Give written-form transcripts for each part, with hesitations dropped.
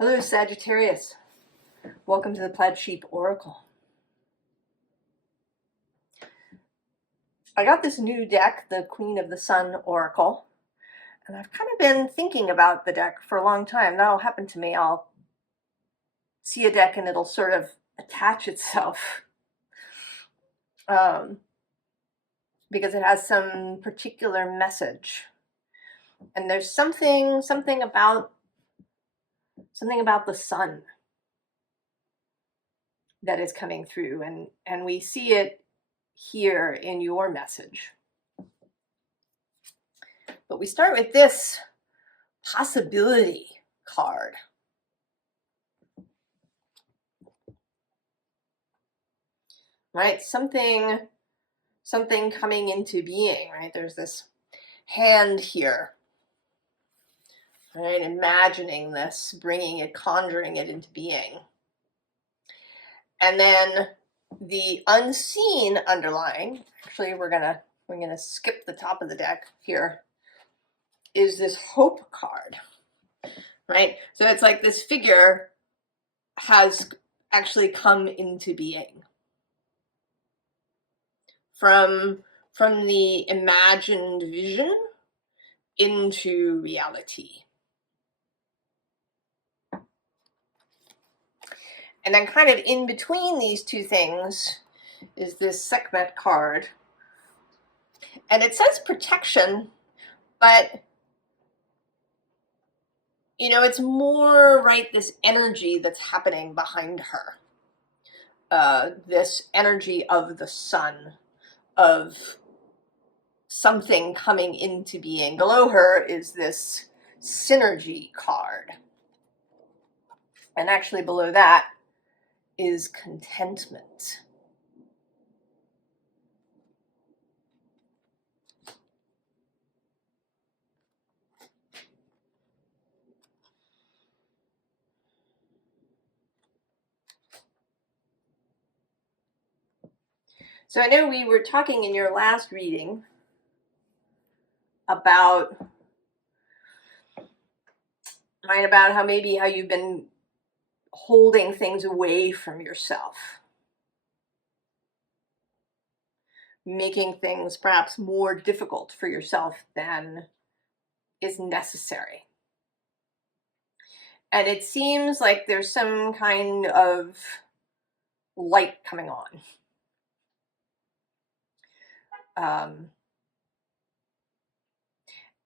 Hello, Sagittarius. Welcome to the Plaid Sheep Oracle. I got this new deck, the Queen of the Sun Oracle, and I've kind of been thinking about the deck for a long time. That'll happen to me. I'll see a deck and it'll sort of attach itself because it has some particular message. And there's something about the sun that is coming through, and we see it here in your message. But we start with this possibility card. Right? Something coming into being, right? There's this hand here. Right? Imagining this, bringing it, conjuring it into being. And then the unseen underlying, actually we're gonna skip the top of the deck here, is this hope card. Right? So it's like this figure has actually come into being from the imagined vision into reality. And then kind of in between these two things is this Sekhmet card. And it says protection, but you know, it's more, right, this energy that's happening behind her. This energy of the sun, of something coming into being. Below her is this synergy card. And actually below that is contentment. So I know we were talking in your last reading about how you've been holding things away from yourself, making things perhaps more difficult for yourself than is necessary. And it seems like there's some kind of light coming on.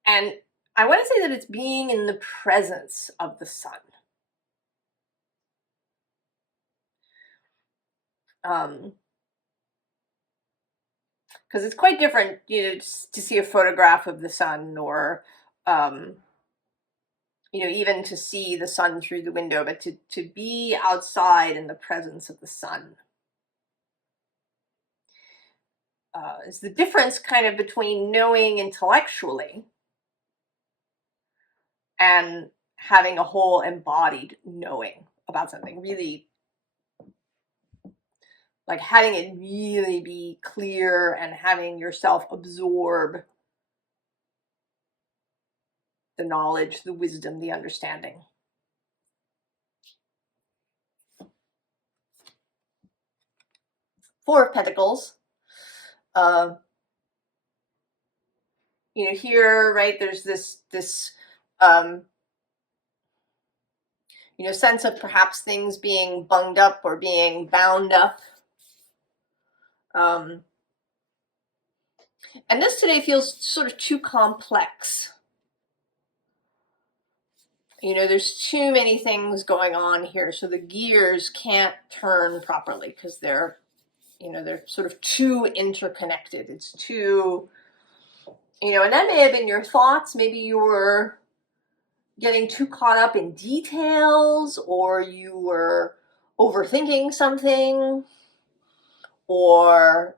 And I want to say that it's being in the presence of the sun. Because it's quite different, you know, to see a photograph of the sun, or you know, even to see the sun through the window, but to be outside in the presence of the sun. Is the difference kind of between knowing intellectually and having a whole embodied knowing about something, really, like having it really be clear and having yourself absorb the knowledge, the wisdom, the understanding. Four of Pentacles. You know, here, right, there's this you know, sense of perhaps things being bunged up or being bound up. And this today feels sort of too complex. You know, there's too many things going on here, so the gears can't turn properly because they're, you know, they're sort of too interconnected. It's too, you know, and that may have been your thoughts. Maybe you were getting too caught up in details, or you were overthinking something, or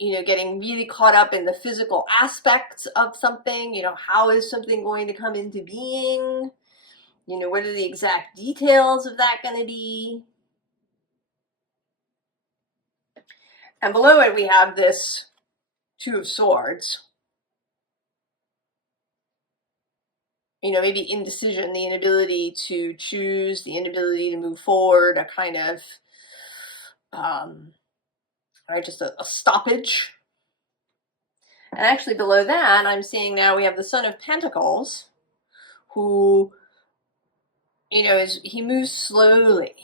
you know, getting really caught up in the physical aspects of something. You know, how is something going to come into being? You know, what are the exact details of that going to be? And below it we have this Two of Swords. you know, maybe indecision, the inability to choose, the inability to move forward, a kind of, right, just a stoppage. And actually below that, I'm seeing now we have the Son of Pentacles, who, you know, he moves slowly.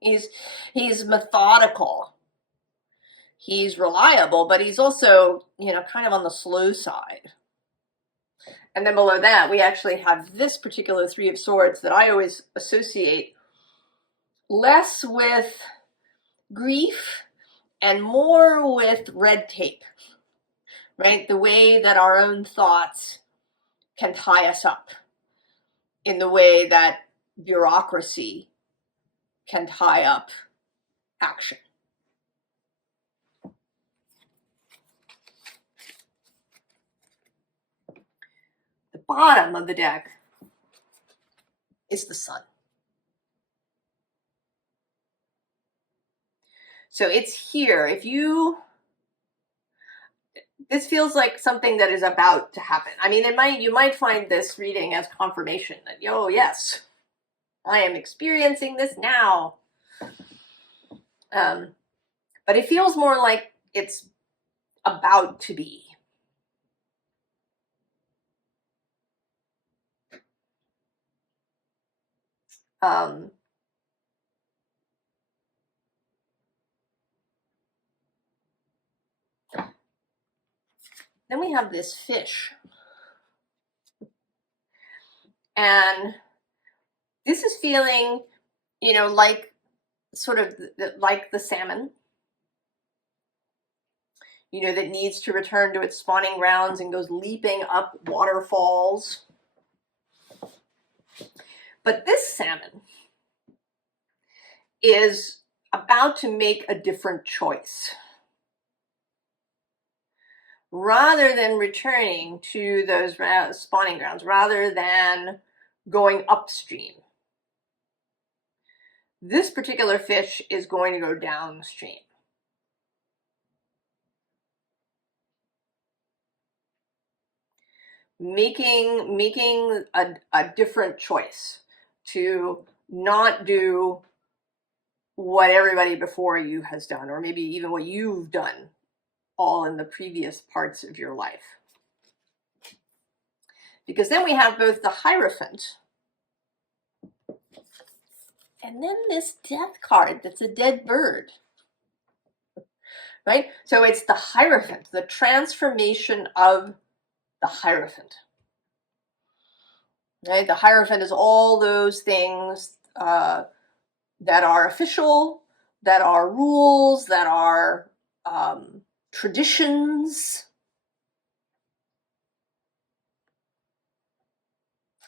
He's methodical. He's reliable, but he's also, you know, kind of on the slow side. And then below that, we actually have this particular Three of Swords that I always associate less with grief and more with red tape, right? The way that our own thoughts can tie us up, in the way that bureaucracy can tie up action. The bottom of the deck is the Sun. So it's here. If you, this feels like something that is about to happen. I mean, you might find this reading as confirmation that, oh yes, I am experiencing this now. But it feels more like it's about to be. Then we have this fish. And this is feeling, you know, like sort of like the salmon, you know, that needs to return to its spawning grounds and goes leaping up waterfalls. But this salmon is about to make a different choice. Rather than returning to those spawning grounds, rather than going upstream, this particular fish is going to go downstream. Making a different choice, to not do what everybody before you has done, or maybe even what you've done all in the previous parts of your life. Because then we have both the Hierophant and then this Death card that's a dead bird. Right? So it's the Hierophant, the transformation of the Hierophant. Right? The Hierophant is all those things that are official, that are rules, that are traditions,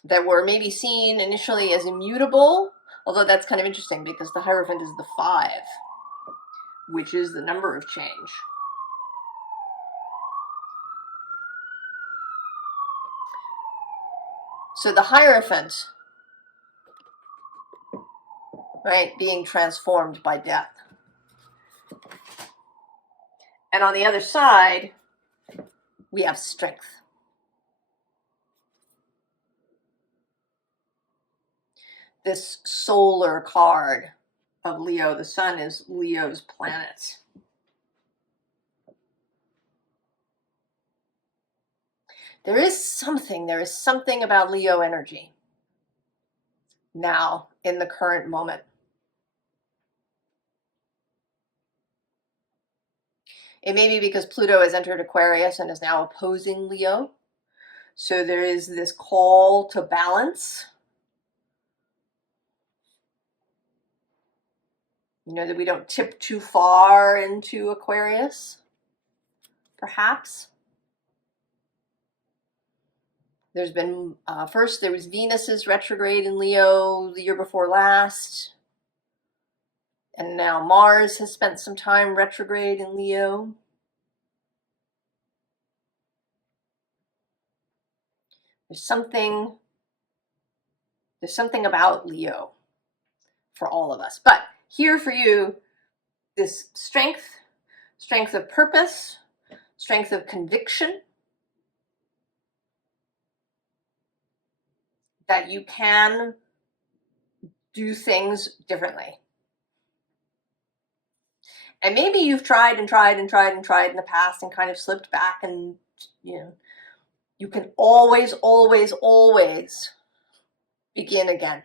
that were maybe seen initially as immutable, although that's kind of interesting because the Hierophant is the 5, which is the number of change. So the Hierophant, right, being transformed by death. And on the other side, we have strength. This solar card of Leo, the sun is Leo's planet. There is something about Leo energy now in the current moment. It may be because Pluto has entered Aquarius and is now opposing Leo. So there is this call to balance. You know, that we don't tip too far into Aquarius, perhaps. There's been, first there was Venus's retrograde in Leo the year before last. And now Mars has spent some time retrograde in Leo. There's something about Leo for all of us. But here for you, this strength of purpose, strength of conviction, that you can do things differently. And maybe you've tried and tried and tried and tried in the past and kind of slipped back, and you can always, always, always begin again.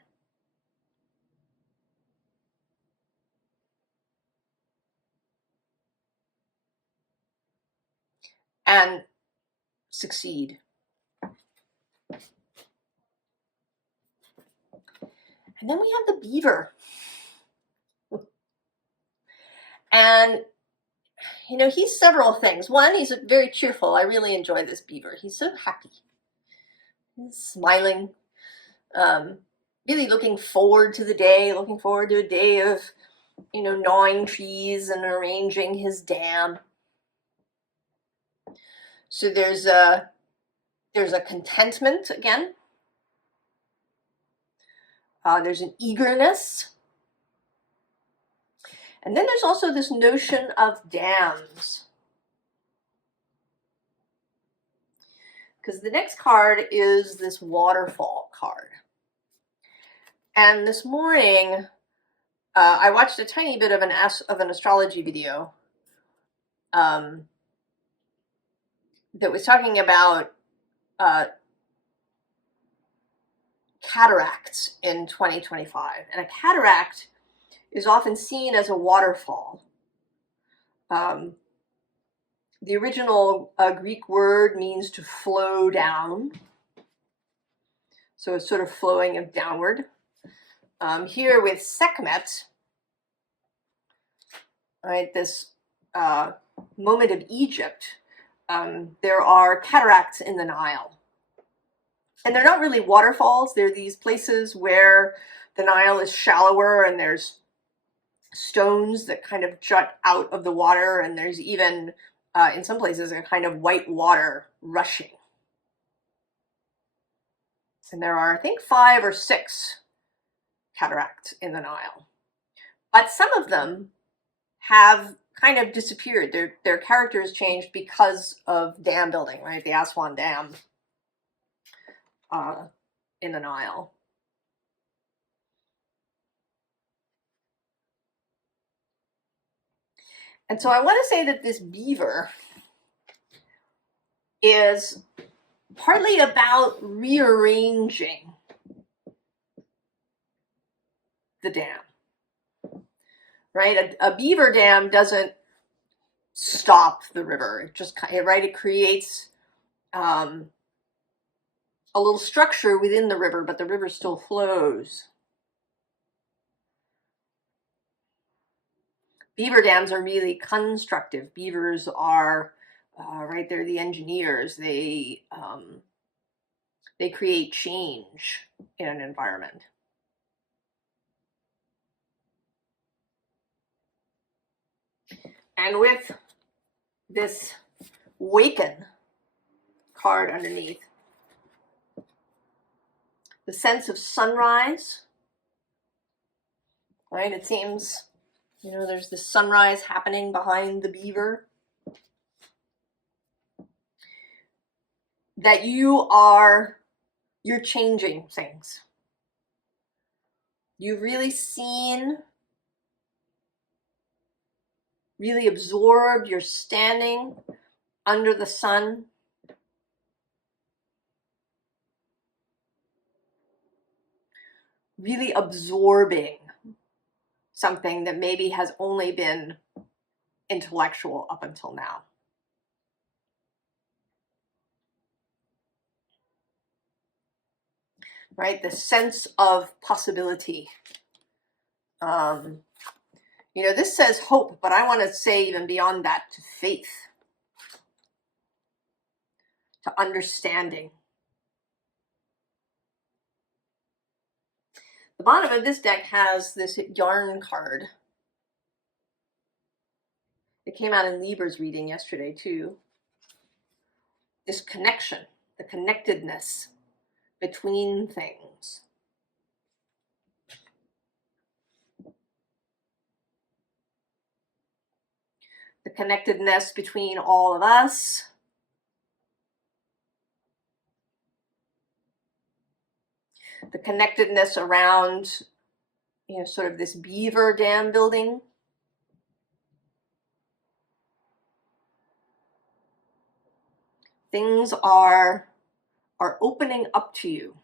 And succeed. And then we have the beaver. And, he's several things. One, he's very cheerful. I really enjoy this beaver. He's so happy. He's smiling. Really looking forward to the day, looking forward to a day of, gnawing trees and arranging his dam. So there's a contentment again. There's an eagerness. And then there's also this notion of dams. Because the next card is this waterfall card. And this morning, I watched a tiny bit of an astrology video that was talking about cataracts in 2025. And a cataract is often seen as a waterfall. The original Greek word means to flow down. So it's sort of flowing downward. Here with Sekhmet, right, this moment of Egypt, there are cataracts in the Nile. And they're not really waterfalls. They're these places where the Nile is shallower and there's stones that kind of jut out of the water, and there's even, in some places, a kind of white water rushing. And there are, I think, 5 or 6 cataracts in the Nile. But some of them have kind of disappeared. Their characters changed because of dam building, right? The Aswan Dam in the Nile. And so I want to say that this beaver is partly about rearranging the dam, right? A beaver dam doesn't stop the river. It just, right, it creates a little structure within the river, but the river still flows. Beaver dams are really constructive. Beavers are, right, they're the engineers. They create change in an environment. And with this Waken card underneath, the sense of sunrise, right? It seems, there's this sunrise happening behind the beaver. That you're changing things. You've really seen, really absorbed, you're standing under the sun. Really absorbing something that maybe has only been intellectual up until now. Right? The sense of possibility. This says hope, but I want to say even beyond that, to faith, to understanding. The bottom of this deck has this yarn card. It came out in Libra's reading yesterday too. This connection, the connectedness between things. The connectedness between all of us. the connectedness around, you know, sort of this beaver dam building. Things are opening up to you.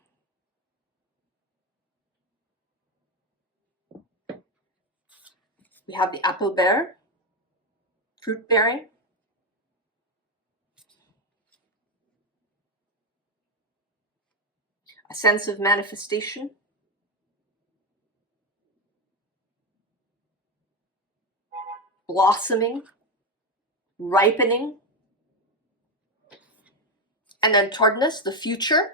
We have the apple bear, fruit bearing. A sense of manifestation. Blossoming, ripening. And then towardness, the future.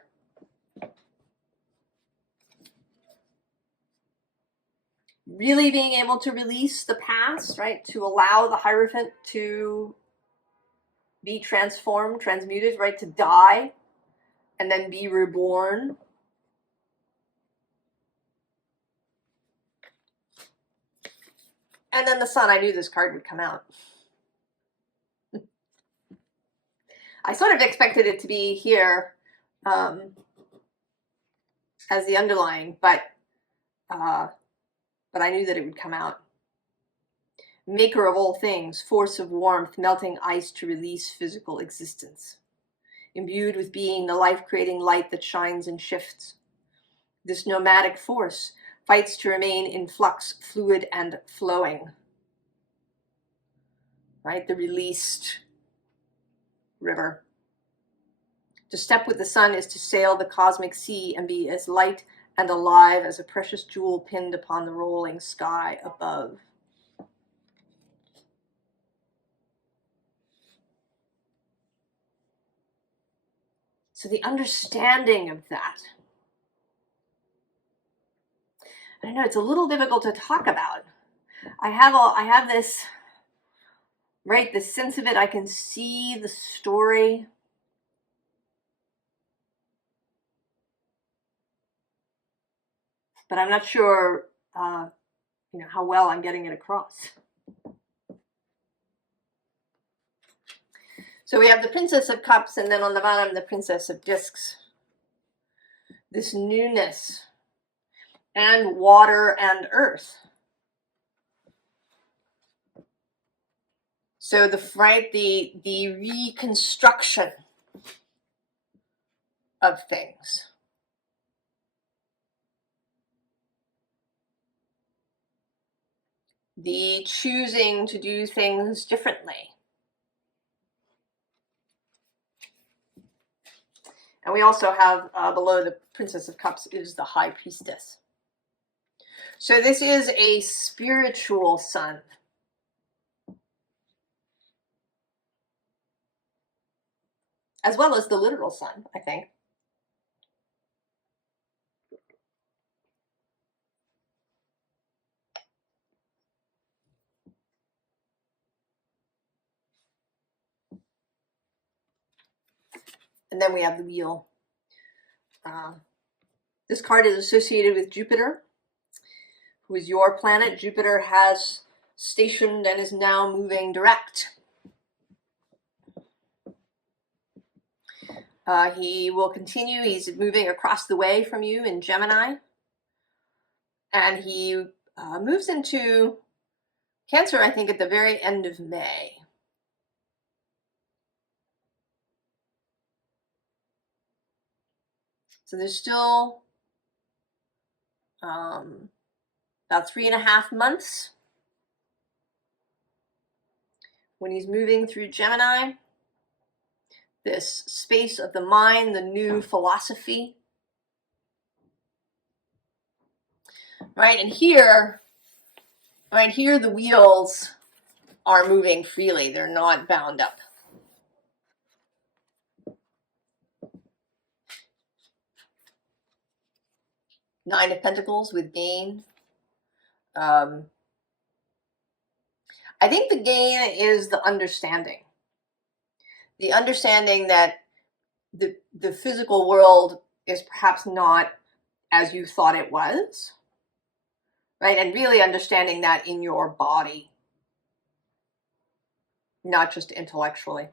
Really being able to release the past, right? To allow the Hierophant to be transformed, transmuted, right? To die and then be reborn. And then the Sun. I knew this card would come out. I sort of expected it to be here as the underlying, but I knew that it would come out. Maker of all things, force of warmth, melting ice to release physical existence. Imbued with being, the life-creating light that shines and shifts. This nomadic force fights to remain in flux, fluid and flowing. Right, the released river. To step with the Sun is to sail the cosmic sea and be as light and alive as a precious jewel pinned upon the rolling sky above. So the understanding of that, I know it's a little difficult to talk about. I have this, right, the sense of it. I can see the story. But I'm not sure, you know, how well I'm getting it across. So we have the Princess of Cups, and then on the bottom, the Princess of Discs. This newness, and water and earth. So the reconstruction of things. The choosing to do things differently. And we also have below the Princess of Cups is the High Priestess. So this is a spiritual Sun. As well as the literal Sun, I think. And then we have the wheel. This card is associated with Jupiter, who is your planet. Jupiter has stationed and is now moving direct. He will continue. He's moving across the way from you in Gemini. And he moves into Cancer, I think, at the very end of May. So there's still about 3.5 months when he's moving through Gemini. This space of the mind, the new philosophy. Right, and here, right here, the wheels are moving freely. They're not bound up. Nine of Pentacles with gain. I think the gain is the understanding. The understanding that the physical world is perhaps not as you thought it was. Right, and really understanding that in your body. Not just intellectually.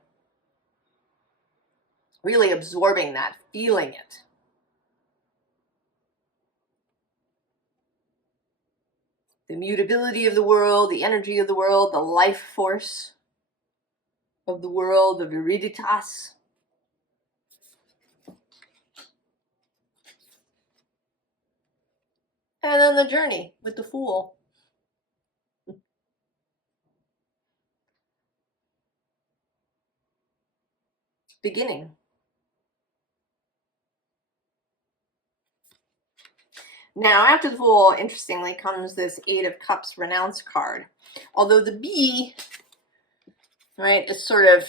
Really absorbing that, feeling it. the mutability of the world, the energy of the world, the life force of the world, the viriditas. And then the journey with the Fool. Beginning. Now, after the Fool, interestingly, comes this Eight of Cups Renounce card. Although the Bee, right, is sort of,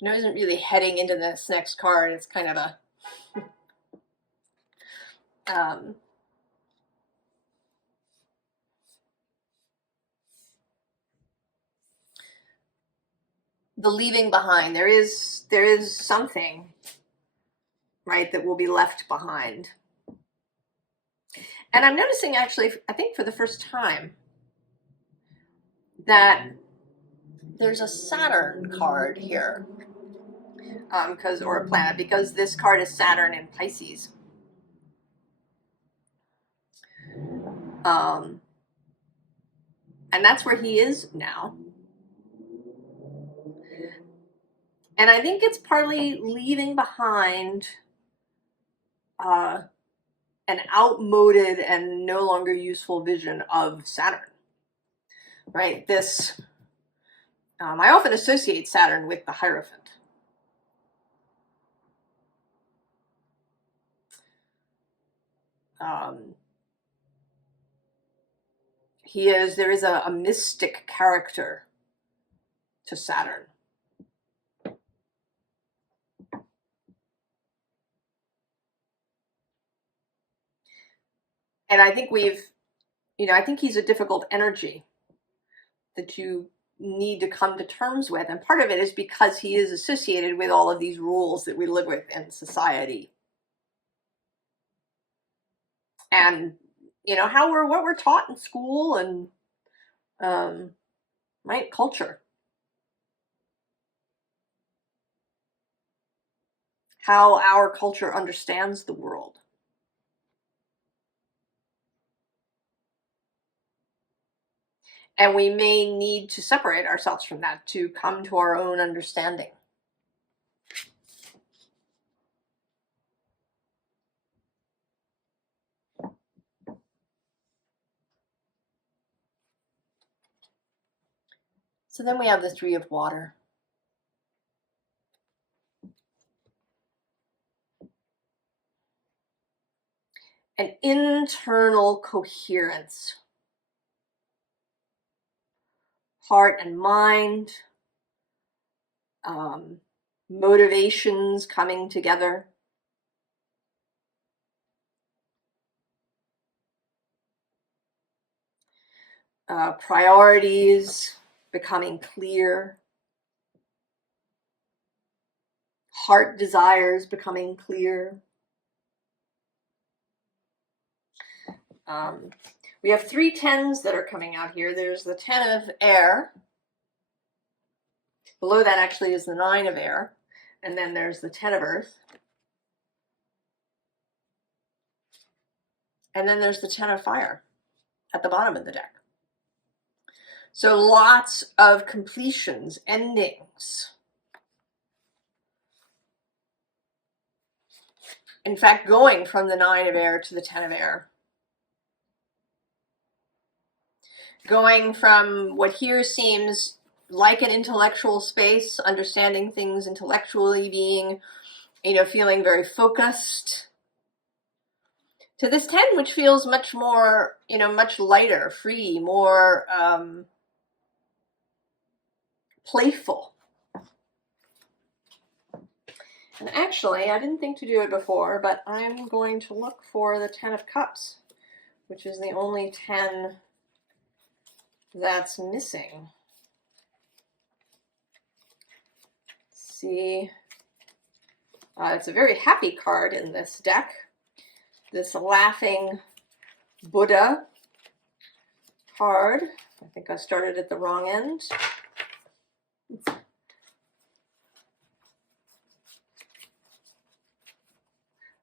isn't really heading into this next card. It's kind of a, the leaving behind. There is something, right, that will be left behind. And I'm noticing, actually, I think for the first time, that there's a Saturn card here, or a planet, because this card is Saturn in Pisces. And that's where he is now. And I think it's partly leaving behind an outmoded and no longer useful vision of Saturn, right? This, I often associate Saturn with the Hierophant. There is a mystic character to Saturn. And I think I think he's a difficult energy that you need to come to terms with. And part of it is because he is associated with all of these rules that we live with in society. And, what we're taught in school and, right, culture. How our culture understands the world. And we may need to separate ourselves from that to come to our own understanding. So then we have the Three of Water. An internal coherence. Heart and mind. Motivations coming together. Priorities becoming clear. Heart desires becoming clear. We have 3 tens that are coming out here. There's the 10 of air. Below that actually is the 9 of air. And then there's the 10 of earth. And then there's the 10 of fire at the bottom of the deck. So lots of completions, endings. In fact, going from the 9 of air to the 10 of air. Going from what here seems like an intellectual space, understanding things intellectually, being, feeling very focused, to this 10, which feels much more, much lighter, free, more playful. And actually, I didn't think to do it before, but I'm going to look for the 10 of Cups, which is the only 10 that's missing. Let's see. It's a very happy card in this deck. This laughing Buddha card. I think I started at the wrong end.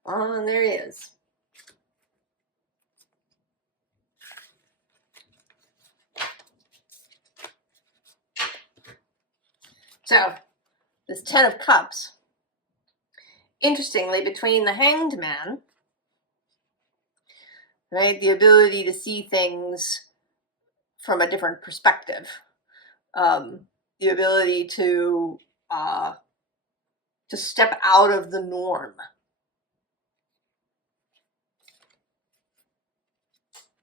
And there he is. So this 10 of Cups, interestingly, between the Hanged Man, right, the ability to see things from a different perspective, the ability to step out of the norm.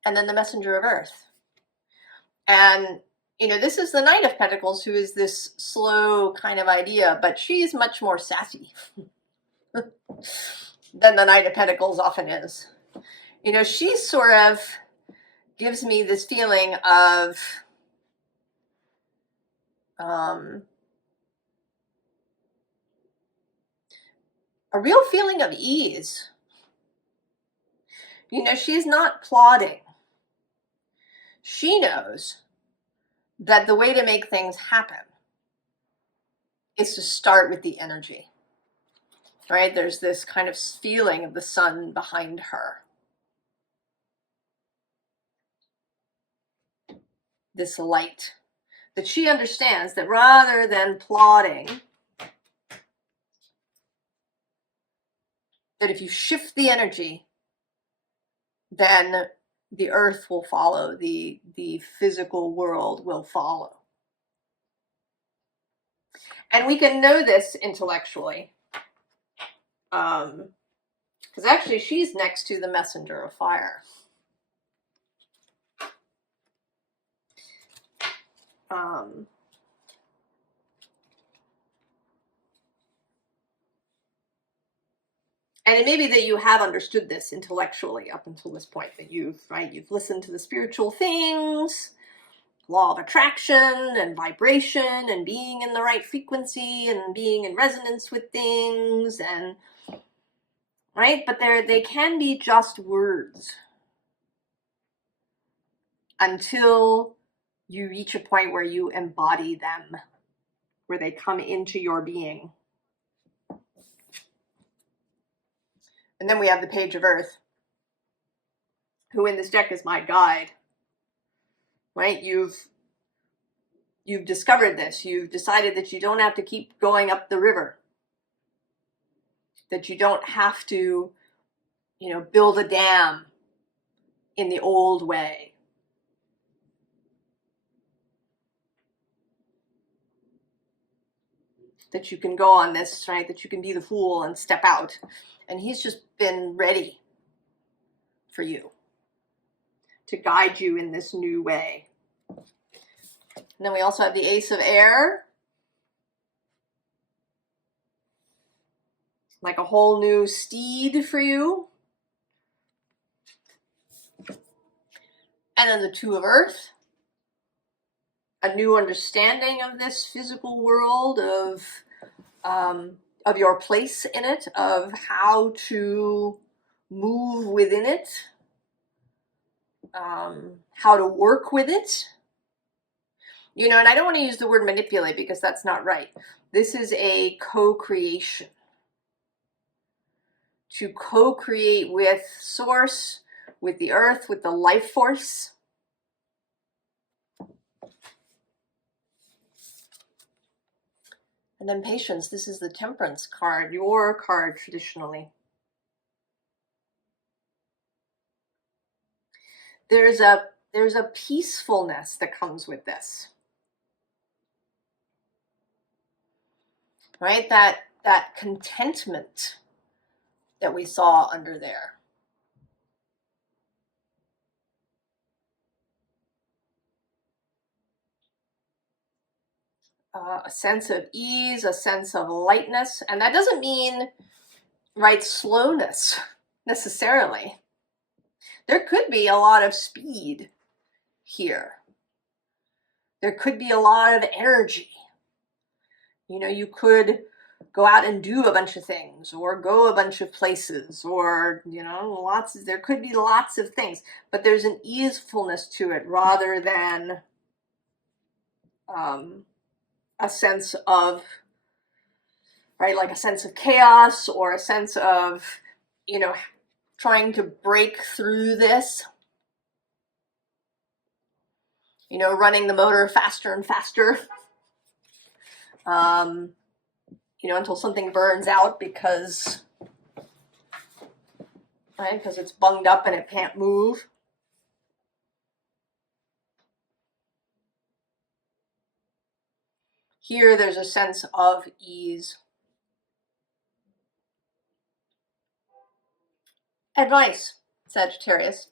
And then the Messenger of Earth. And, you know, this is the Knight of Pentacles, who is this slow kind of idea, but she's much more sassy than the Knight of Pentacles often is. You know, she sort of gives me this feeling of a real feeling of ease. You know, she's not plodding. She knows that the way to make things happen is to start with the energy, right? There's this kind of feeling of the sun behind her. This light that she understands that rather than plodding, that if you shift the energy, then the earth will follow, the physical world will follow. And we can know this intellectually, because actually she's next to the Messenger of Fire. And it may be that you have understood this intellectually up until this point, that you've listened to the spiritual things, law of attraction and vibration and being in the right frequency and being in resonance with things, and right, but they can be just words until you reach a point where you embody them, where they come into your being. And then we have the Page of Earth, who in this deck is my guide, right? You've discovered this. You've decided that you don't have to keep going up the river, that you don't have to, you know, build a dam in the old way. That you can go on this, right? That you can be the fool and step out. And he's just been ready for you to guide you in this new way. And then we also have the Ace of Air. Like a whole new steed for you. And then the Two of Earth. A new understanding of this physical world, of your place in it, of how to move within it, how to work with it. You know, and I don't want to use the word manipulate because that's not right. This is a co-creation. To co-create with Source, with the earth, with the life force. And then Patience, this is the Temperance card, your card traditionally. There's a peacefulness that comes with this. Right? That contentment that we saw under there. A sense of ease, a sense of lightness. And that doesn't mean, right, slowness necessarily. There could be a lot of speed here. There could be a lot of energy. You know, you could go out and do a bunch of things, or go a bunch of places, or, you know, there could be lots of things, but there's an easefulness to it rather than a sense of, right, like a sense of chaos, or a sense of, you know, trying to break through this, you know, running the motor faster and faster. you know, until something burns out because, right, because it's bunged up and it can't move. Here, there's a sense of ease. Advice, Sagittarius.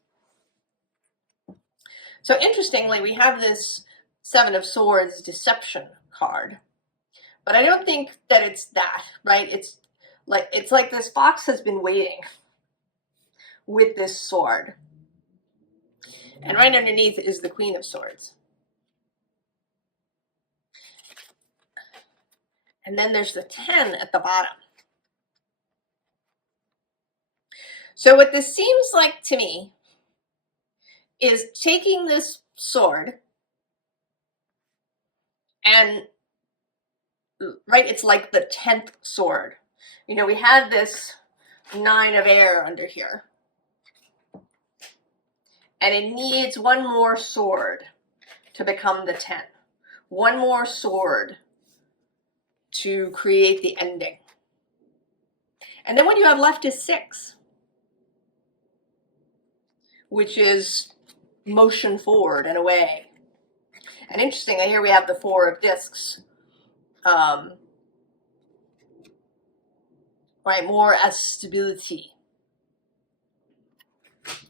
So interestingly, we have this Seven of Swords deception card, but I don't think that it's that, right? It's like this fox has been waiting with this sword. And right underneath is the Queen of Swords. And then there's the 10 at the bottom. So what this seems like to me is taking this sword and, right, it's like the 10th sword. You know, we had this 9 of air under here. And it needs one more sword to become the 10. One more sword to create the ending. And then what you have left is 6, which is motion forward and away. And interestingly, here we have the 4 of discs. Right, more as stability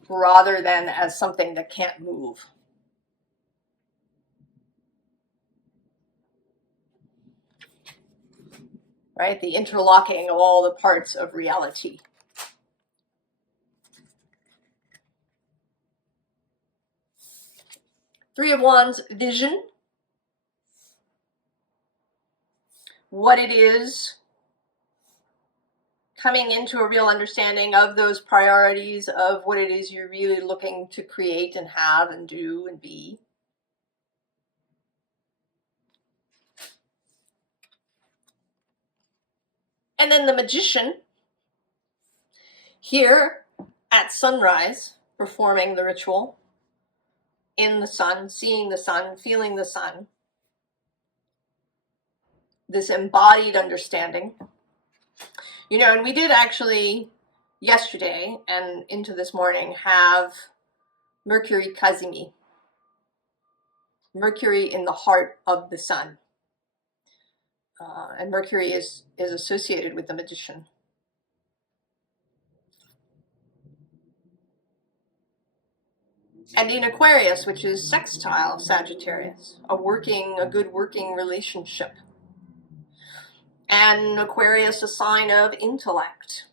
rather than as something that can't move. Right, the interlocking of all the parts of reality. Three of Wands, vision. What it is, coming into a real understanding of those priorities, of what it is you're really looking to create and have and do and be. And then the Magician, here at sunrise, performing the ritual in the sun, seeing the sun, feeling the sun. This embodied understanding. You know, and we did actually yesterday and into this morning have Mercury Kazimi, Mercury in the heart of the sun. And Mercury is associated with the Magician. And in Aquarius, which is sextile Sagittarius, a good working relationship. And Aquarius, a sign of intellect.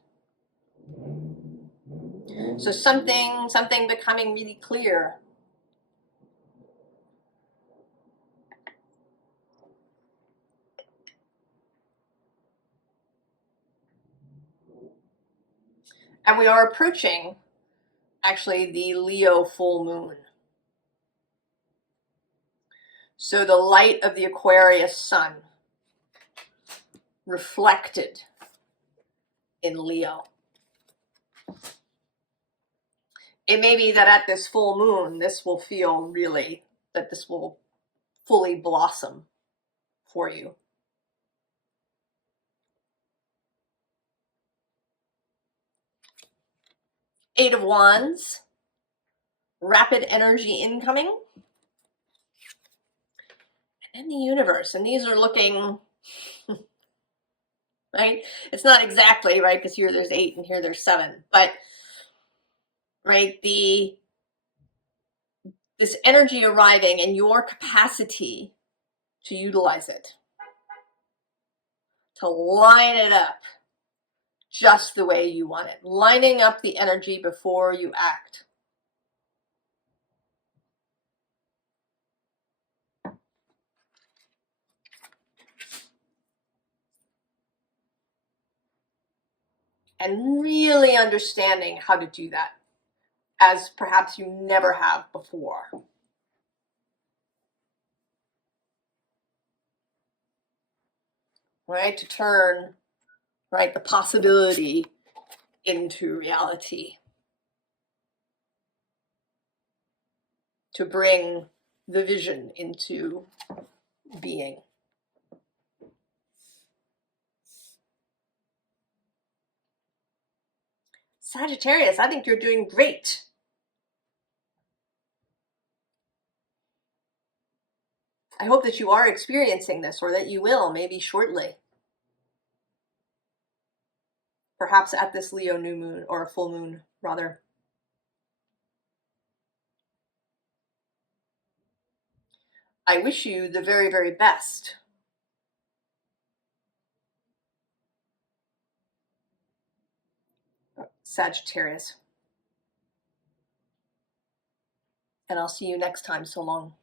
So something becoming really clear. And we are approaching, actually, the Leo full moon. So the light of the Aquarius sun reflected in Leo. It may be that at this full moon, this will feel really, that this will fully blossom for you. Eight of Wands, rapid energy incoming. And the universe, and these are looking, right? It's not exactly, right, because here there's 8 and here there's 7, but, right, this energy arriving and your capacity to utilize it, to line it up just the way you want it, lining up the energy before you act. And really understanding how to do that, as perhaps you never have before. Right, to turn, right, the possibility into reality. To bring the vision into being. Sagittarius, I think you're doing great. I hope that you are experiencing this, or that you will, maybe shortly. Perhaps at this Leo new moon, or full moon, rather. I wish you the very, very best. Sagittarius. And I'll see you next time. So long.